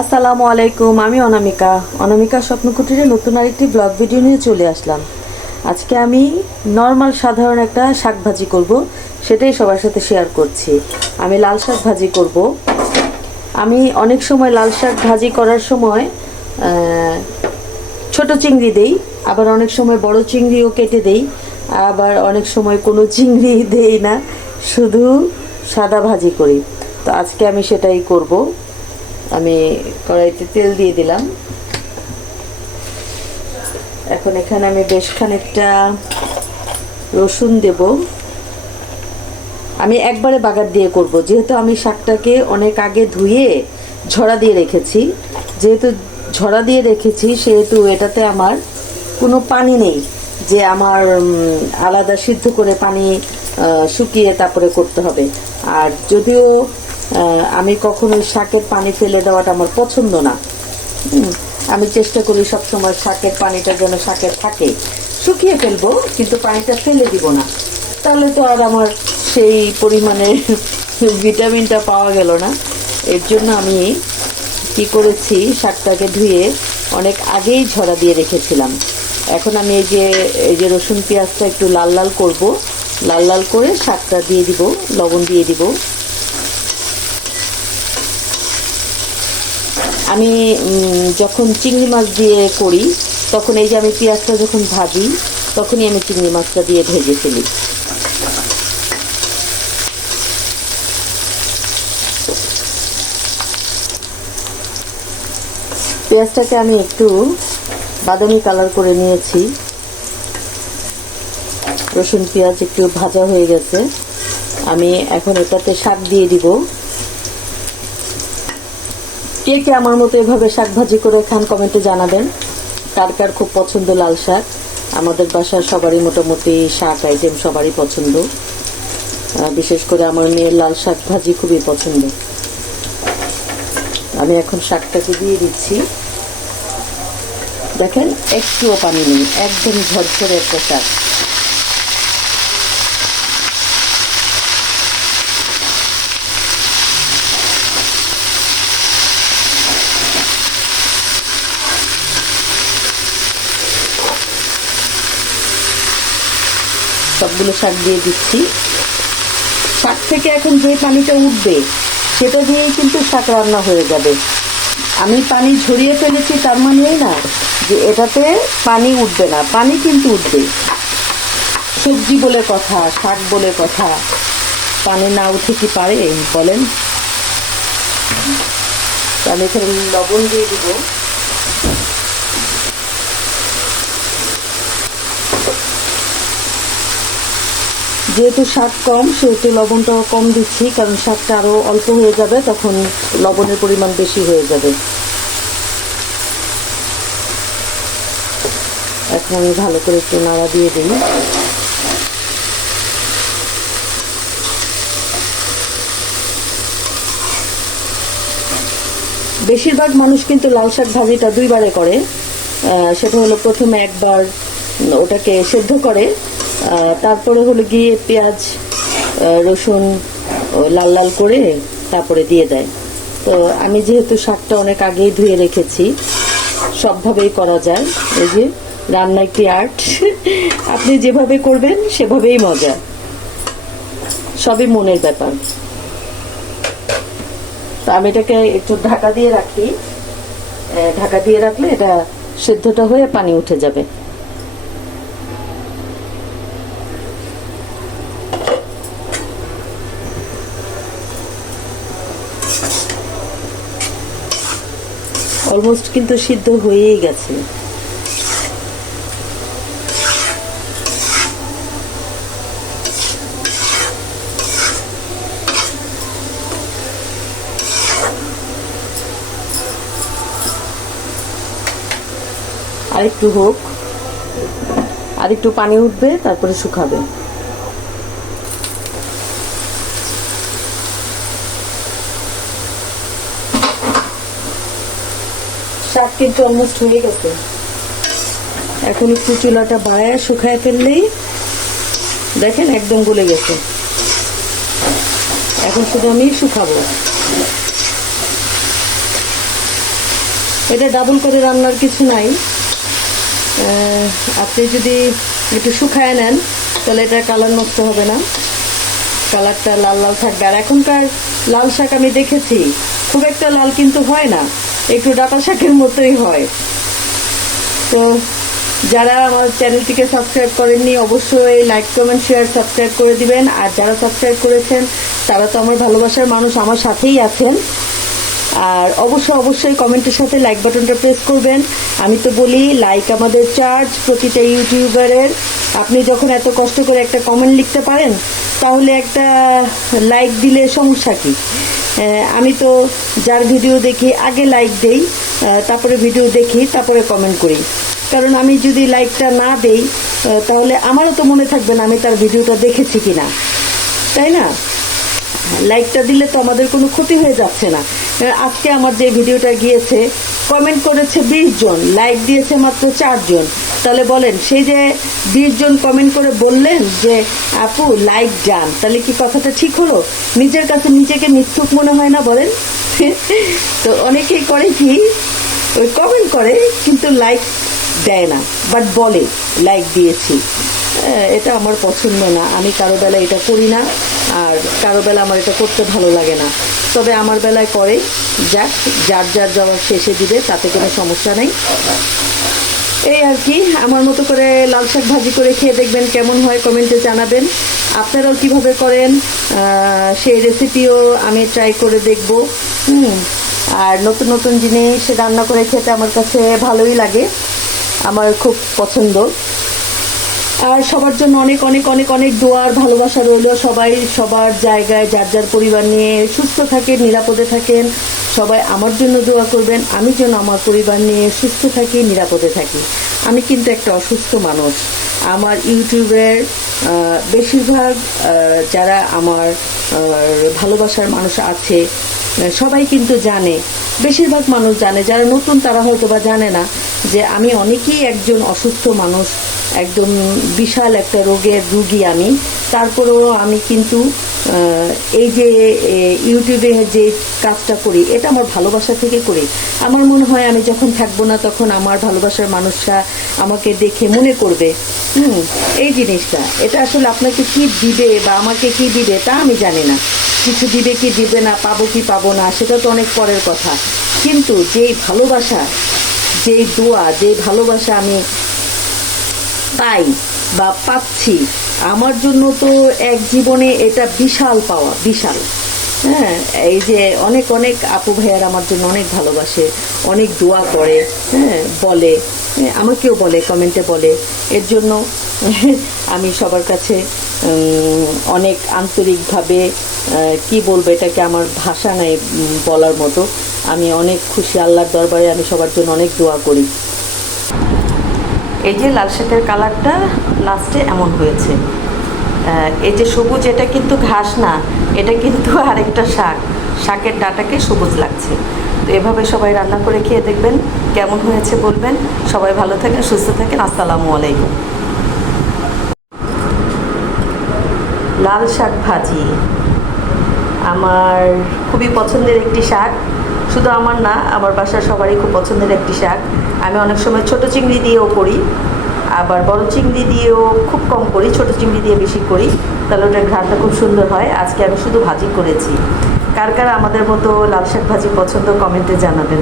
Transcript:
আসসালামু আলাইকুম। আমি অনামিকা স্বপ্ন কুটিরে নতুন আরেকটি ব্লগ ভিডিও নিয়ে চলে আসলাম। আজকে আমি নর্মাল সাধারণ একটা শাক ভাজি করব, সেটাই সবার সাথে শেয়ার করছি। আমি লাল শাক ভাজি করব। আমি অনেক সময় লাল শাক ভাজি করার সময় ছোট চিংড়ি দেই, আবার অনেক সময় বড় চিংড়িও কেটে দেই, আবার অনেক সময় কোনো চিংড়ি দেই না, শুধু সাদা ভাজি করি। তো আজকে আমি সেটাই করব। আমি কড়াইতে তেল দিয়ে দিলাম। এখন এখানে আমি বেশ খানিকটা রসুন দেব। আমি একবারে বাগার দিয়ে করব, যেহেতু আমি শাকটাকে অনেক আগে ধুয়ে ঝরা দিয়ে রেখেছি। সেহেতু এটাতে আমার কোনো পানি নেই যে আমার আলাদা সিদ্ধ করে পানি শুকিয়ে তারপরে করতে হবে। আর যদিও আমি কখনো শাকের পানি ফেলে দেওয়াটা আমার পছন্দ না। আমি চেষ্টা করি সবসময় শাকের পানিটা যেন শাকের থাকে। শুকিয়ে ফেলবো, কিন্তু পানিটা ফেলে দিব না, তাহলে তো আর আমার সেই পরিমাণে ভিটামিনটা পাওয়া গেল না। এর জন্য আমি কি করেছি, শাকটাকে ধুয়ে অনেক আগেই ঝরা দিয়ে রেখেছিলাম। এখন আমি এই যে রসুন পেঁয়াজটা একটু লাল লাল করব। লাল লাল করে শাকটা দিয়ে দিব, লবণ দিয়ে দিব। আমি যখন চিংড়ি মাছ দিয়ে করি, তখন এই যে আমি পেঁয়াজটা যখন ভাজি, তখনই আমি চিংড়ি মাছটা দিয়ে ভেজে ফেলি। পেঁয়াজটাকে আমি একটু বাদামি কালার করে নিয়েছি। রসুন পেঁয়াজ একটু ভাজা হয়ে গেছে। আমি এখন এটাতে শাক দিয়ে দিব। কে কে আমার মতো এভাবে শাক ভাজি করে খান কমেন্টে জানাবেন। কার কার খুব পছন্দ লাল শাক। আমাদের বাসার সবারই মোটামুটি শাক আইটেম সবারই পছন্দ। বিশেষ করে আমার মেয়ের লাল শাক ভাজি খুবই পছন্দ। আমি এখন শাকটাকে দিয়ে দিচ্ছি। দেখেন, একটুও পানি নেই, একদম ঝরঝরে একটা শাক। সবগুলো শাক দিয়ে দিচ্ছি। শাক থেকে এখন যে পানিটা উঠবে, সেটা দিয়েই কিন্তু শাক রান্না হয়ে যাবে। আমি পানি ঝরিয়ে ফেলেছি তার মানে না যে এটাতে পানি উঠবে না, পানি কিন্তু উঠবে। সবজি বলে কথা, শাক বলে কথা, পানি না উঠে কি পারে বলেন? আমি এখানে লবণ দিয়ে দিব। যেহেতু শাক কম, সেহেতু লবণটাও কম দিচ্ছি, কারণ শাকটা আরো অল্প হয়ে যাবে, তখন লবণের পরিমাণ বেশি হয়ে যাবে। এখন আমি ভালো করে একটু নাড়া দিয়ে দিই। বেশিরভাগ মানুষ কিন্তু লাল শাক ভাজিটা দুইবারে করে। সেটা হলো প্রথমে একবার ওটাকে সেদ্ধ করে, তারপরে হলো গিয়ে পেঁয়াজ রসুন লাল লাল করে তারপরে দিয়ে দেয়। তো আমি যেহেতু শাকটা অনেক আগেই ধুয়ে রেখেছি, সবভাবেই করা যায়। এই যে রান্না একটি আর্ট, আপনি যেভাবে করবেন সেভাবেই মজা, সবই মনের ব্যাপার। তো আমি এটাকে একটু ঢাকা দিয়ে রাখি। ঢাকা দিয়ে রাখলে এটা সেদ্ধটা হয়ে পানি উঠে যাবে। অলমোস্ট কিন্তু সিদ্ধ হয়েই গেছে। আরেকটু হোক, আরেকটু পানি উঠবে, তারপরে শুকাবে। শাক কিন্তু অলমোস্ট হয়ে গেছে। এখন একটু চুলাটা বাড়ায় শুকায় ফেললেই দেখেন একদম গলে গেছে। এখন শুধু আমি শুকাবো। এটা ডাবল করে রান্নার কিছু নাই। আপনি যদি একটু শুকায় নেন তাহলে এটা কালার নষ্ট হবে না, কালারটা লাল লাল থাকবে। আর এখনকার লাল শাক আমি দেখেছি খুব একটা লাল কিন্তু হয় না, একটু ডাটা শাকের মতোই হয়। তো যারা আমার চ্যানেলটিকে সাবস্ক্রাইব করেননি অবশ্যই লাইক কমেন্ট শেয়ার সাবস্ক্রাইব করে দিবেন। আর যারা সাবস্ক্রাইব করেছেন তারা তো আমার ভালোবাসার মানুষ, আমার সাথেই আছেন। আর অবশ্যই কমেন্টের সাথে লাইক বাটনটা প্রেস করবেন। আমি তো বলি লাইক আমাদের চার্জ প্রতিটা ইউটিউবারের। আপনি যখন এত কষ্ট করে একটা কমেন্ট লিখতে পারেন তাহলে একটা লাইক দিলে সমস্যা কি? আমি তো যার ভিডিও দেখি আগে লাইক দেই, তারপরে ভিডিও দেখি, তারপরে কমেন্ট করি। কারণ আমি যদি লাইকটা না দেই তাহলে আমারও তো মনে থাকবে না আমি তার ভিডিওটা দেখেছি কিনা, তাই না? লাইকটা দিলে তো আমাদের কোনো ক্ষতি হয়ে যাচ্ছে না। আজকে আমার যে ভিডিওটা গিয়েছে কমেন্ট করেছে 20 জন, লাইক দিয়েছে মাত্র 4 জন। তাহলে বলেন সেই যে 20 জন কমেন্ট করে বললেন যে আপু লাইক যান, তাহলে কি কথাটা ঠিক হলো? নিজের কাছে নিজেকে মিথ্যুক মনে হয় না বলেন? তো অনেকেই করে কি ওই কমেন্ট করে কিন্তু লাইক দেয় না, বাট বলে লাইক দিয়েছি। এটা আমার পছন্দ না, আমি কারো বেলায় এটা করি না, আর কারো বেলা আমার এটা করতে ভালো লাগে না। তবে আমার বেলায় করে, যাক, যার যার জবাব শেষে দিবে, তাতে কোনো সমস্যা নেই। এই আর কি, আমার মতো করে লাল শাক ভাজি করে খেয়ে দেখবেন কেমন হয়, কমেন্টে জানাবেন। আপনারাও কিভাবে করেন সেই রেসিপিও আমি ট্রাই করে দেখব। আর নতুন নতুন জিনিস রান্না করে খেতে আমার কাছে ভালোই লাগে, আমার খুব পছন্দ। আর সবার জন্য অনেক অনেক অনেক অনেক দোয়ার ভালোবাসা রইল। সবাই সবার জায়গায় যার যার পরিবার নিয়ে সুস্থ থাকেন, নিরাপদে থাকেন। সবাই আমার জন্য দোয়া করবেন, আমি যেন আমার পরিবার নিয়ে সুস্থ থাকি, নিরাপদে থাকি। আমি কিন্তু একটা অসুস্থ মানুষ। আমার ইউটিউবের বেশিরভাগ যারা আমার ভালোবাসার মানুষ আছে সবাই কিন্তু জানে, বেশিরভাগ মানুষ জানে। যারা নতুন তারা হয়তো বা জানে না যে আমি অনেকেই একজন অসুস্থ মানুষ, একদম বিশাল একটা রোগের রুগী আমি। তারপরেও আমি কিন্তু এই যে ইউটিউবে যে কাজটা করি এটা আমার ভালোবাসা থেকে করি। আমার মনে হয় আমি যখন থাকবো না তখন আমার ভালোবাসার মানুষরা আমাকে দেখে মনে করবে এই জিনিসটা। এটা আসলে আপনাকে কি দিবে বা আমাকে কি দিবে তা আমি জানি না, কিছু দিবে কি দিবে না, পাবো কি পাবো না সেটা তো অনেক পরের কথা। কিন্তু যেই ভালোবাসা, যেই দোয়া, যেই ভালোবাসা আমি পাই বা পাচ্ছি, আমার জন্য তো এক জীবনে এটা বিশাল পাওয়া, বিশাল। হ্যাঁ, এই যে অনেক অনেক আপু ভাইয়ার আমার জন্য অনেক ভালোবাসে, অনেক দোয়া করে, হ্যাঁ, বলে, আমাকেও বলে, কমেন্টে বলে। এর জন্য আমি সবার কাছে অনেক আন্তরিকভাবে কি বলবো, এটাকে আমার ভাষা নাই বলার মতো। আমি অনেক খুশি, আল্লাহর দরবারে আমি সবার জন্য অনেক দোয়া করি। এই যে লাল শাকের কালারটা লাস্টে এমন হয়েছে, এই যে সবুজ, এটা কিন্তু ঘাস না, এটা কিন্তু আরেকটা শাক, শাকের ডাঁটাকে সবুজ লাগছে। তো এভাবে সবাই রান্না করে খেয়ে দেখবেন কেমন হয়েছে বলবেন। সবাই ভালো থাকেন, সুস্থ থাকেন। আসসালামু আলাইকুম। লাল শাক ভাজি আমার খুবই পছন্দের একটি শাক, শুধু আমার না, আমার বাসার সবারই খুব পছন্দের একটি শাক। আমি অনেক সময় ছোটো চিংড়ি দিয়েও করি, আবার বড় চিংড়ি দিয়েও খুব কম করি, ছোটো চিংড়ি দিয়ে বেশি করি, তাহলে ওটার ঘ্রাণটা খুব সুন্দর হয়। আজকে আমি শুধু ভাজি করেছি। কার কার আমাদের মতো লাল শাক ভাজি পছন্দ কমেন্টে জানাবেন।